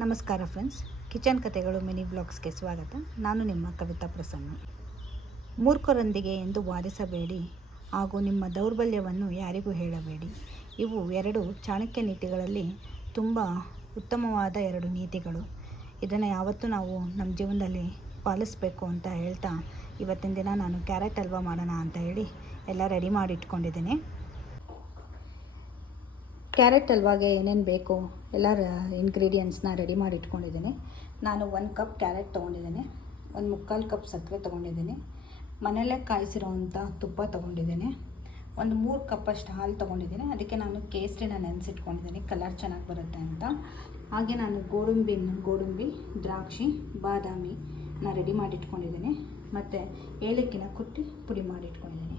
ನಮಸ್ಕಾರ friends, kitchen ಕಥೆಗಳು mini ಬ್ಲಾಗ್ಸ್ಗೆ ಸ್ವಾಗತ. ನಾನು ನಿಮ್ಮ ಕವಿತಾ ಪ್ರಸನ್ನ. ಮೂರ್ಖರೊಂದಿಗೆ ಎಂದು ವಾದಿಸಬೇಡಿ ಹಾಗೂ ನಿಮ್ಮ ದೌರ್ಬಲ್ಯವನ್ನು ಯಾರಿಗೂ ಹೇಳಬೇಡಿ. ಇವು ಎರಡು ಚಾಣಕ್ಯ ನೀತಿಗಳಲ್ಲಿ ತುಂಬ ಉತ್ತಮವಾದ ಎರಡು ನೀತಿಗಳು. ಇದನ್ನು ಯಾವತ್ತೂ ನಾವು ನಮ್ಮ ಜೀವನದಲ್ಲಿ ಪಾಲಿಸಬೇಕು ಅಂತ ಹೇಳ್ತಾ ಇವತ್ತಿನ ದಿನ ನಾನು ಕ್ಯಾರೆಟ್ ಹಲ್ವಾ ಮಾಡೋಣ ಅಂತ ಹೇಳಿ ಎಲ್ಲ ರೆಡಿ ಮಾಡಿ ಇಟ್ಕೊಂಡಿದ್ದೀನಿ. ಕ್ಯಾರೆಟ್ ಹಲ್ವಾಗೆ ಏನೇನು ಬೇಕು ಎಲ್ಲ ಇಂಗ್ರೀಡಿಯೆಂಟ್ಸ್ನ ರೆಡಿ ಮಾಡಿ ಇಟ್ಕೊಂಡಿದ್ದೀನಿ. ನಾನು 1 ಕಪ್ ಕ್ಯಾರೆಟ್ ತೊಗೊಂಡಿದ್ದೀನಿ, 1/4 ಕಪ್ ಸಕ್ಕರೆ ತೊಗೊಂಡಿದ್ದೀನಿ, ಮನೆಯಲ್ಲೇ ಕಾಯಿಸಿರೋವಂಥ ತುಪ್ಪ ತೊಗೊಂಡಿದ್ದೀನಿ, ಒಂದು 3 ಕಪ್ಪಷ್ಟು ಹಾಲು ತೊಗೊಂಡಿದ್ದೀನಿ. ಅದಕ್ಕೆ ನಾನು ಕೇಸರಿನ ನೆನೆಸಿಟ್ಕೊಂಡಿದ್ದೀನಿ ಕಲರ್ ಚೆನ್ನಾಗಿ ಬರುತ್ತೆ ಅಂತ. ಹಾಗೆ ನಾನು ಗೋಡಂಬಿ, ದ್ರಾಕ್ಷಿ, ಬಾದಾಮಿನ ರೆಡಿ ಮಾಡಿ ಇಟ್ಕೊಂಡಿದ್ದೀನಿ ಮತ್ತು ಏಲಕ್ಕಿನ ಕುಟ್ಟಿ ಪುಡಿ ಮಾಡಿ ಇಟ್ಕೊಂಡಿದ್ದೀನಿ.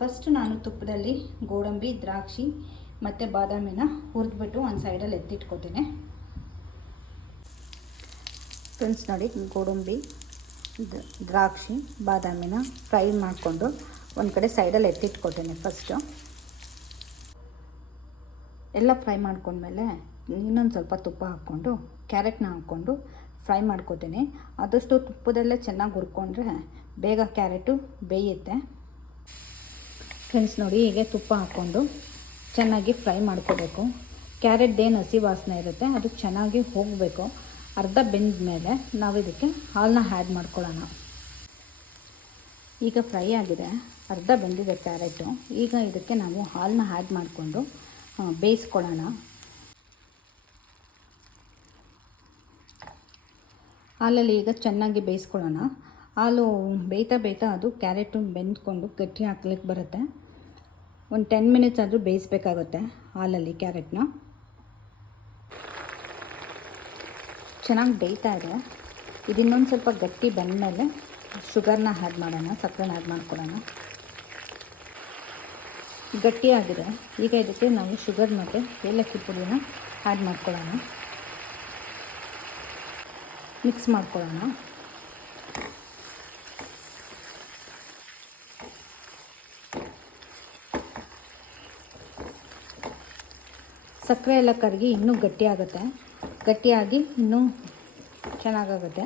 ಫಸ್ಟ್ ನಾನು ತುಪ್ಪದಲ್ಲಿ ಗೋಡಂಬಿ, ದ್ರಾಕ್ಷಿ ಮತ್ತು ಬಾದಾಮಿನ ಹುರಿದ್ಬಿಟ್ಟು ಒಂದು ಸೈಡಲ್ಲಿ ಎತ್ತಿಟ್ಕೊತೀನಿ. ಫ್ರೆಂಡ್ಸ್ ನೋಡಿ, ಗೋಡಂಬಿ, ದ್ರಾಕ್ಷಿ, ಬಾದಾಮಿನ ಫ್ರೈ ಮಾಡಿಕೊಂಡು ಒಂದು ಕಡೆ ಸೈಡಲ್ಲಿ ಎತ್ತಿಟ್ಕೊತೀನಿ. ಫಸ್ಟು ಎಲ್ಲ ಫ್ರೈ ಮಾಡ್ಕೊಂಡ್ಮೇಲೆ ಇನ್ನೊಂದು ಸ್ವಲ್ಪ ತುಪ್ಪ ಹಾಕ್ಕೊಂಡು ಕ್ಯಾರೆಟ್ನ ಹಾಕ್ಕೊಂಡು ಫ್ರೈ ಮಾಡ್ಕೊತೀನಿ. ಆದಷ್ಟು ತುಪ್ಪದಲ್ಲೇ ಚೆನ್ನಾಗಿ ಹುರ್ಕೊಂಡ್ರೆ ಬೇಗ ಕ್ಯಾರೆಟು ಬೇಯುತ್ತೆ. ಫ್ರೆಂಡ್ಸ್ ನೋಡಿ, ಹೀಗೆ ತುಪ್ಪ ಹಾಕ್ಕೊಂಡು ಚೆನ್ನಾಗಿ ಫ್ರೈ ಮಾಡ್ಕೋಬೇಕು. ಕ್ಯಾರೆಟ್ದೇನು ಹಸಿ ವಾಸನೆ ಇರುತ್ತೆ ಅದು ಚೆನ್ನಾಗಿ ಹೋಗಬೇಕು. ಅರ್ಧ ಬೆಂದ ಮೇಲೆ ನಾವು ಇದಕ್ಕೆ ಹಾಲನ್ನ ಆ್ಯಡ್ ಮಾಡ್ಕೊಳ್ಳೋಣ. ಈಗ ಫ್ರೈ ಆಗಿದೆ, ಅರ್ಧ ಬೆಂದಿದೆ ಕ್ಯಾರೆಟು. ಈಗ ಇದಕ್ಕೆ ನಾವು ಹಾಲನ್ನ ಆ್ಯಡ್ ಮಾಡಿಕೊಂಡು ಬೇಯಿಸ್ಕೊಳ್ಳೋಣ. ಹಾಲಲ್ಲಿ ಈಗ ಚೆನ್ನಾಗಿ ಬೇಯಿಸ್ಕೊಳ್ಳೋಣ. ಹಾಲು ಬೇಯ್ತಾ ಅದು ಕ್ಯಾರೆಟು ಬೆಂದ್ಕೊಂಡು ಗಟ್ಟಿ ಹಾಕ್ಲಿಕ್ಕೆ ಬರುತ್ತೆ. ಒಂದು 10 ಮಿನಿಟ್ಸ್ ಆದರೂ ಬೇಯಿಸಬೇಕಾಗುತ್ತೆ ಹಾಲಲ್ಲಿ ಕ್ಯಾರೆಟ್ನ. ಚೆನ್ನಾಗಿ ಬೇಯ್ತಾ ಇದೆ. ಇನ್ನೊಂದು ಸ್ವಲ್ಪ ಗಟ್ಟಿ ಬೆಂದಮೇಲೆ ಶುಗರ್ನ ಆ್ಯಡ್ ಮಾಡೋಣ, ಸಕ್ಕರೆನ ಆ್ಯಡ್ ಮಾಡ್ಕೊಳ್ಳೋಣ. ಗಟ್ಟಿಯಾಗಿದೆ. ಈಗ ಇದಕ್ಕೆ ನಾವು ಶುಗರ್ ಮತ್ತು ಏಲಕ್ಕಿ ಪುಡಿನ ಆ್ಯಡ್ ಮಾಡ್ಕೊಳ್ಳೋಣ, ಮಿಕ್ಸ್ ಮಾಡ್ಕೊಳ್ಳೋಣ. ಸಕ್ಕರೆ ಎಲ್ಲ ಕರಗಿ ಇನ್ನೂ ಗಟ್ಟಿಯಾಗಿ ಇನ್ನೂ ಚೆನ್ನಾಗಾಗುತ್ತೆ.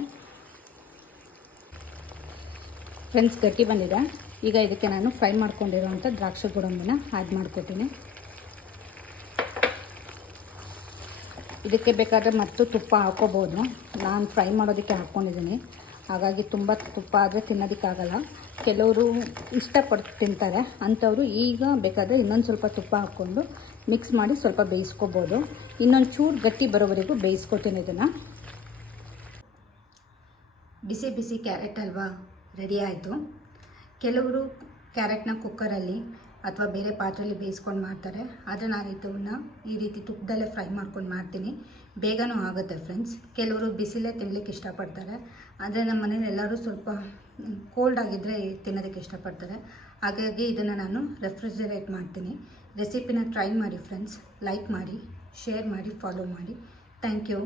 ಫ್ರೆಂಡ್ಸ್, ಗಟ್ಟಿ ಬಂದಿದೆ. ಈಗ ಇದಕ್ಕೆ ನಾನು ಫ್ರೈ ಮಾಡ್ಕೊಂಡಿರೋವಂಥ ದ್ರಾಕ್ಷಿ ಗೋಡಂಬಿನ ಆ್ಯಡ್ ಮಾಡ್ಕೊತೀನಿ. ಇದಕ್ಕೆ ಬೇಕಾದರೆ ಮತ್ತು ತುಪ್ಪ ಹಾಕ್ಕೋಬೋದು. ನಾನು ಫ್ರೈ ಮಾಡೋದಕ್ಕೆ ಹಾಕ್ಕೊಂಡಿದ್ದೀನಿ, ಹಾಗಾಗಿ ತುಂಬ ತುಪ್ಪ ಆದರೆ ತಿನ್ನೋದಕ್ಕಾಗಲ್ಲ. ಕೆಲವರು ಇಷ್ಟಪಟ್ಟು ತಿಂತಾರೆ, ಅಂಥವರು ಈಗ ಬೇಕಾದರೆ ಇನ್ನೊಂದು ಸ್ವಲ್ಪ ತುಪ್ಪ ಹಾಕ್ಕೊಂಡು ಮಿಕ್ಸ್ ಮಾಡಿ ಸ್ವಲ್ಪ ಬೇಯಿಸ್ಕೋಬೋದು. ಇನ್ನೊಂದು ಚೂರು ಗಟ್ಟಿ ಬರೋವರೆಗೂ ಬೇಯಿಸ್ಕೊತೀನಿ ಇದನ್ನು. ಬಿಸಿ ಕ್ಯಾರೆಟ್ ಹಲ್ವಾ ರೆಡಿ ಆಯಿತು. ಕೆಲವರು ಕ್ಯಾರೆಟ್ನ ಕುಕ್ಕರಲ್ಲಿ ಅಥವಾ ಬೇರೆ ಪಾತ್ರೆಯಲ್ಲಿ ಬೇಯಿಸ್ಕೊಂಡು ಮಾಡ್ತಾರೆ, ಆದರೆ ನಾನು ಇದನ್ನು ಈ ರೀತಿ ತುಪ್ಪದಲ್ಲೇ ಫ್ರೈ ಮಾಡ್ಕೊಂಡು ಮಾಡ್ತೀನಿ. ಬೇಗನೂ ಆಗುತ್ತೆ ಫ್ರೆಂಡ್ಸ್. ಕೆಲವರು ಬಿಸಿಲೇ ತಿನ್ನಲಿಕ್ಕೆ ಇಷ್ಟಪಡ್ತಾರೆ, ಆದರೆ ನಮ್ಮ ಮನೇಲಿ ಎಲ್ಲರೂ ಸ್ವಲ್ಪ ಕೋಲ್ಡ್ ಆಗಿದ್ದರೆ ತಿನ್ನೋದಕ್ಕೆ ಇಷ್ಟಪಡ್ತಾರೆ. ಹಾಗಾಗಿ ಇದನ್ನು ನಾನು ರೆಫ್ರಿಜರೇಟ್ ಮಾಡ್ತೀನಿ. ರೆಸಿಪಿನ ಟ್ರೈ ಮಾಡಿ ಫ್ರೆಂಡ್ಸ್. ಲೈಕ್ ಮಾಡಿ, ಶೇರ್ ಮಾಡಿ, ಫಾಲೋ ಮಾಡಿ. Thank you.